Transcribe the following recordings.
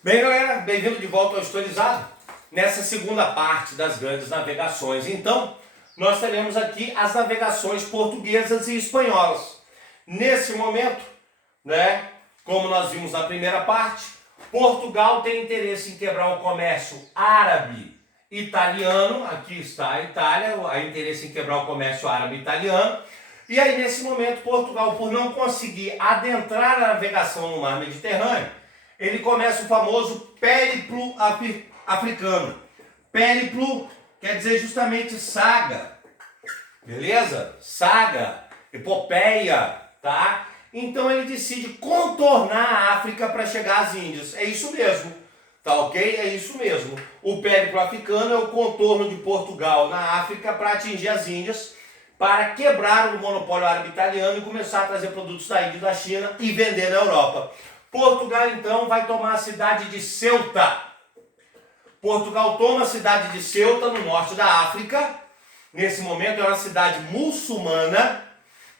Bem, galera, bem-vindo de volta ao Historizado, nessa segunda parte das grandes navegações. Então, nós teremos aqui as navegações portuguesas e espanholas. Nesse momento, como nós vimos na primeira parte, Portugal tem interesse em quebrar o comércio árabe-italiano. Aqui está a Itália, há interesse em quebrar o comércio árabe-italiano. E aí, nesse momento, Portugal, por não conseguir adentrar a navegação no mar Mediterrâneo, ele começa o famoso périplo africano. Périplo quer dizer justamente saga, beleza? Saga, epopeia, tá? Então ele decide contornar a África para chegar às Índias. É isso mesmo, tá ok? É isso mesmo. O périplo africano é o contorno de Portugal na África para atingir as Índias, para quebrar o monopólio árabe-italiano e começar a trazer produtos da Índia e da China e vender na Europa. Portugal, então, vai tomar a cidade de Ceuta. Portugal toma a cidade de Ceuta, no norte da África. Nesse momento é uma cidade muçulmana.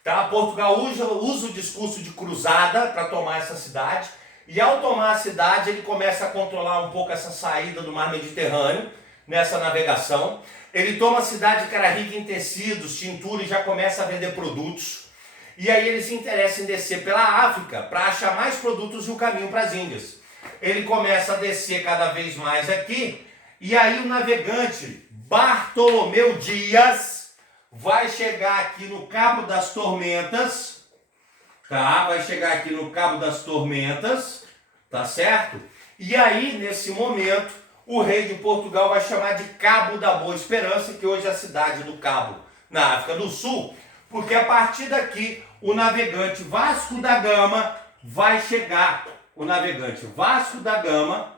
Tá? Portugal usa o discurso de cruzada para tomar essa cidade. E ao tomar a cidade, ele começa a controlar um pouco essa saída do mar Mediterrâneo, nessa navegação. Ele toma a cidade que era rica em tecidos, tintura e já começa a vender produtos. E aí ele se interessa em descer pela África para achar mais produtos e o caminho para as Índias. Ele começa a descer cada vez mais aqui, e aí o navegante Bartolomeu Dias vai chegar aqui no Cabo das Tormentas, tá? Vai chegar aqui no Cabo das Tormentas, tá certo? E aí, nesse momento, o rei de Portugal vai chamar de Cabo da Boa Esperança, que hoje é a cidade do Cabo, na África do Sul, porque a partir daqui o navegante Vasco da Gama vai chegar. O navegante Vasco da Gama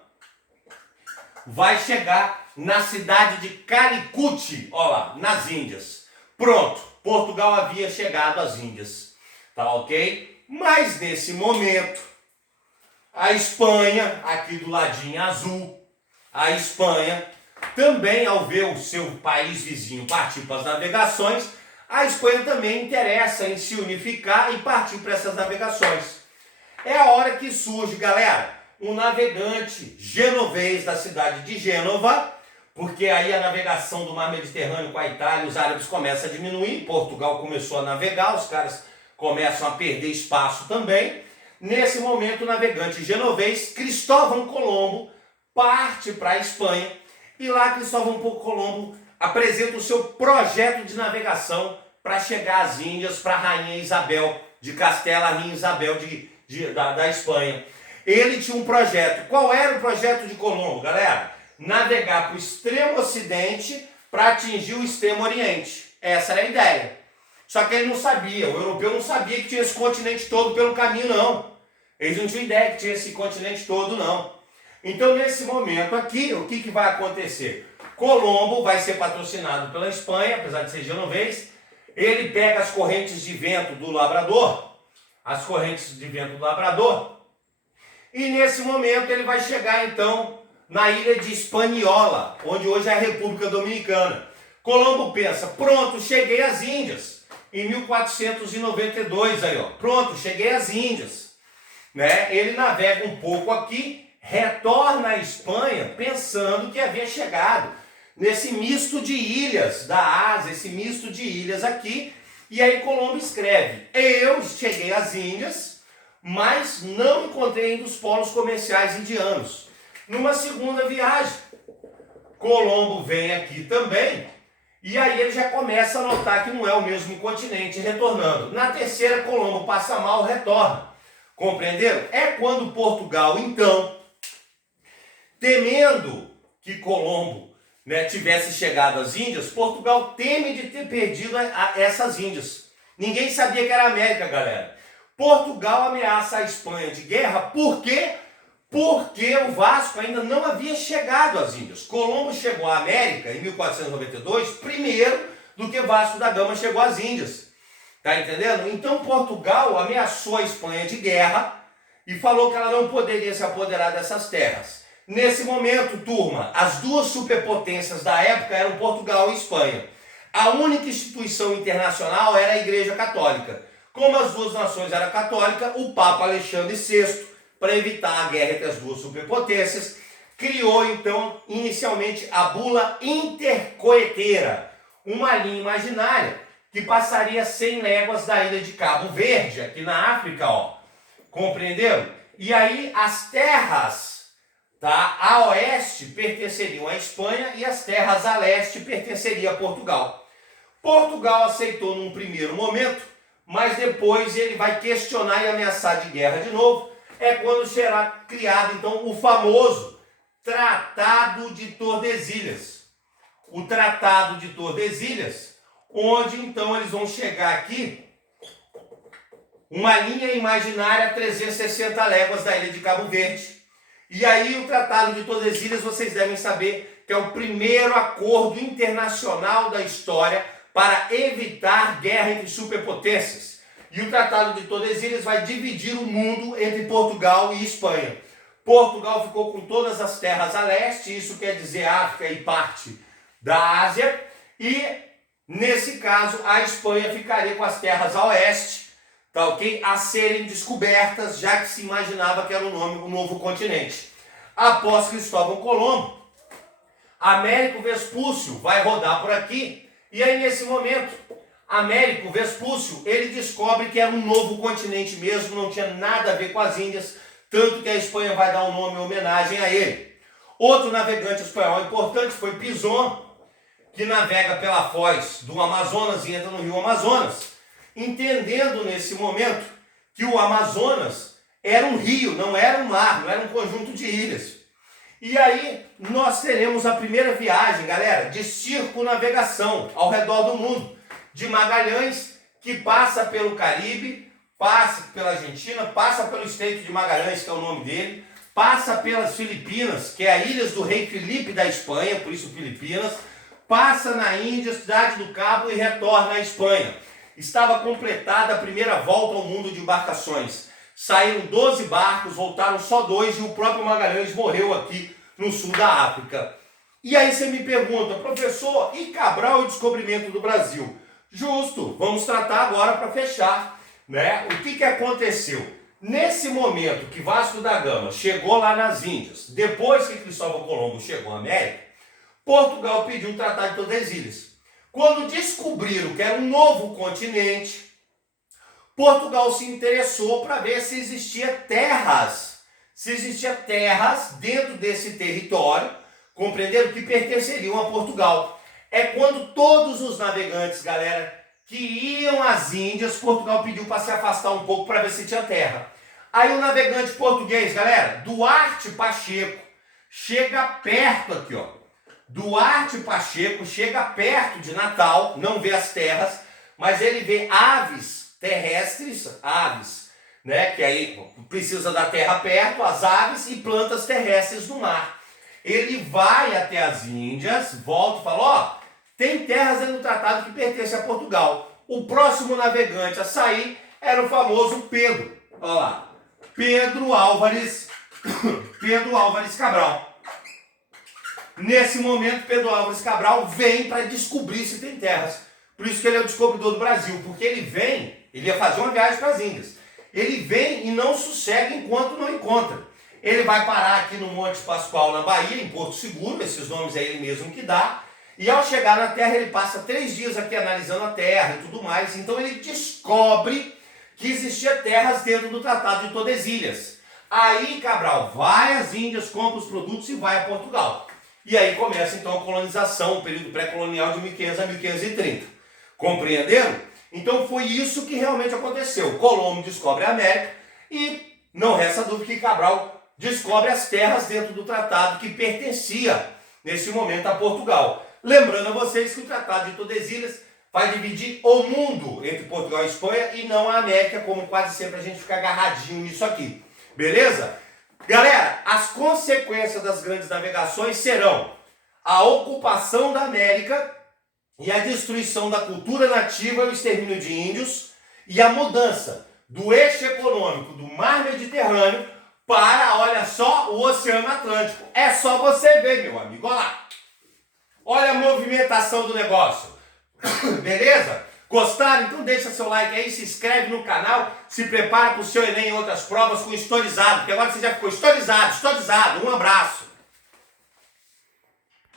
vai chegar na cidade de Calicut, ó lá, nas Índias. Pronto, Portugal havia chegado às Índias, tá ok? Mas nesse momento, a Espanha, aqui do ladinho azul, a Espanha, também ao ver o seu país vizinho partir para as navegações, a Espanha também interessa em se unificar e partir para essas navegações. É a hora que surge, galera, um navegante genovês da cidade de Gênova, porque aí a navegação do mar Mediterrâneo com a Itália, os árabes começam a diminuir, Portugal começou a navegar, os caras começam a perder espaço também. Nesse momento, o navegante genovês Cristóvão Colombo parte para a Espanha, e lá Cristóvão Colombo apresenta o seu projeto de navegação para chegar às Índias, para a Rainha Isabel de Castela, a Rainha Isabel da Espanha. Ele tinha um projeto. Qual era o projeto de Colombo, galera? Navegar para o extremo ocidente para atingir o extremo oriente. Essa era a ideia. Só que ele não sabia, o europeu não sabia que tinha esse continente todo pelo caminho, não. Eles não tinham ideia que tinha esse continente todo, não. Então, nesse momento aqui, o que vai acontecer? Colombo vai ser patrocinado pela Espanha, apesar de ser genovês. Ele pega as correntes de vento do Labrador, e nesse momento ele vai chegar então na ilha de Hispaniola, onde hoje é a República Dominicana. Colombo pensa, pronto, cheguei às Índias. Em 1492 aí, ó, pronto, cheguei às Índias. Ele navega um pouco aqui, retorna à Espanha pensando que havia chegado nesse misto de ilhas da Ásia, esse misto de ilhas aqui. E aí Colombo escreve, eu cheguei às Índias, mas não encontrei ainda os polos comerciais indianos. Numa segunda viagem, Colombo vem aqui também, e aí ele já começa a notar que não é o mesmo continente retornando. Na terceira, Colombo passa mal, retorna. Compreenderam? É quando Portugal, então, temendo que Colombo tivesse chegado às Índias, Portugal teme de ter perdido essas Índias. Ninguém sabia que era a América, galera. Portugal ameaça a Espanha de guerra, por quê? Porque o Vasco ainda não havia chegado às Índias. Colombo chegou à América em 1492, primeiro do que Vasco da Gama chegou às Índias. Tá entendendo? Então Portugal ameaçou a Espanha de guerra e falou que ela não poderia se apoderar dessas terras. Nesse momento, turma, as duas superpotências da época eram Portugal e Espanha. A única instituição internacional era a Igreja Católica. Como as duas nações eram católicas, o Papa Alexandre VI para evitar a guerra entre as duas superpotências, criou então inicialmente a bula intercoeteira, uma linha imaginária que passaria 100 léguas da ilha de Cabo Verde, aqui na África, ó. Compreenderam? E aí as terras, tá, a oeste pertenceriam à Espanha e as terras a leste pertenceriam a Portugal. Portugal aceitou num primeiro momento, mas depois ele vai questionar e ameaçar de guerra de novo. É quando será criado então o famoso Tratado de Tordesilhas. O Tratado de Tordesilhas, onde então eles vão chegar aqui, uma linha imaginária a 360 léguas da ilha de Cabo Verde. E aí o Tratado de Tordesilhas, vocês devem saber que é o primeiro acordo internacional da história para evitar guerra entre superpotências. E o Tratado de Tordesilhas vai dividir o mundo entre Portugal e Espanha. Portugal ficou com todas as terras a leste, isso quer dizer África e parte da Ásia, e nesse caso a Espanha ficaria com as terras a oeste, tá ok? A serem descobertas, já que se imaginava que era o novo continente. Após Cristóvão Colombo, Américo Vespúcio vai rodar por aqui, e aí nesse momento, Américo Vespúcio, ele descobre que era um novo continente mesmo, não tinha nada a ver com as Índias, tanto que a Espanha vai dar um nome em homenagem a ele. Outro navegante espanhol importante foi Pinzón, que navega pela foz do Amazonas e entra no rio Amazonas, entendendo nesse momento que o Amazonas era um rio, não era um mar, não era um conjunto de ilhas. E aí nós teremos a primeira viagem, galera, de circunnavegação ao redor do mundo, de Magalhães, que passa pelo Caribe, passa pela Argentina, passa pelo Estreito de Magalhães, que é o nome dele, passa pelas Filipinas, que é a ilha do rei Felipe da Espanha, por isso Filipinas, passa na Índia, cidade do Cabo e retorna à Espanha. Estava completada a primeira volta ao mundo de embarcações. Saíram 12 barcos, voltaram só 2 e o próprio Magalhães morreu aqui no sul da África. E aí você me pergunta, professor, e Cabral e o descobrimento do Brasil? Justo, vamos tratar agora para fechar, né? O que aconteceu? Nesse momento que Vasco da Gama chegou lá nas Índias, depois que Cristóvão Colombo chegou à América, Portugal pediu um Tratado de Tordesilhas. Quando descobriram que era um novo continente, Portugal se interessou para ver se existia terras dentro desse território, compreenderam, que pertenceriam a Portugal. É quando todos os navegantes, galera, que iam às Índias, Portugal pediu para se afastar um pouco para ver se tinha terra. Aí o navegante português, galera, Duarte Pacheco, chega perto aqui, ó. Duarte Pacheco chega perto de Natal, não vê as terras, mas ele vê aves terrestres, né, que aí precisa da terra perto, as aves e plantas terrestres no mar. Ele vai até as Índias, volta e fala, ó, tem terras dentro do tratado que pertencem a Portugal. O próximo navegante a sair era o famoso Pedro, olha lá, Pedro Álvares Cabral. Nesse momento, Pedro Álvares Cabral vem para descobrir se tem terras. Por isso que ele é o descobridor do Brasil, porque ele ia fazer uma viagem para as Índias. Ele vem e não sossega enquanto não encontra. Ele vai parar aqui no Monte Pascoal, na Bahia, em Porto Seguro, esses nomes é ele mesmo que dá. E ao chegar na Terra, ele passa 3 dias aqui analisando a Terra e tudo mais. Então ele descobre que existia terras dentro do Tratado de Tordesilhas. Aí Cabral vai às Índias, compra os produtos e vai a Portugal. E aí começa então a colonização, o período pré-colonial de 1500 a 1530. Compreenderam? Então foi isso que realmente aconteceu. Colombo descobre a América e não resta dúvida que Cabral descobre as terras dentro do tratado que pertencia, nesse momento, a Portugal. Lembrando a vocês que o Tratado de Tordesilhas vai dividir o mundo entre Portugal e Espanha e não a América, como quase sempre a gente fica agarradinho nisso aqui. Beleza? Galera, as consequências das grandes navegações serão a ocupação da América e a destruição da cultura nativa e o extermínio de índios e a mudança do eixo econômico do mar Mediterrâneo para, olha só, o Oceano Atlântico. É só você ver, meu amigo, olha lá. Olha a movimentação do negócio. Beleza? Gostaram? Então deixa seu like aí, se inscreve no canal, se prepara para o seu Enem e outras provas com historizado, porque agora você já ficou historizado. Um abraço.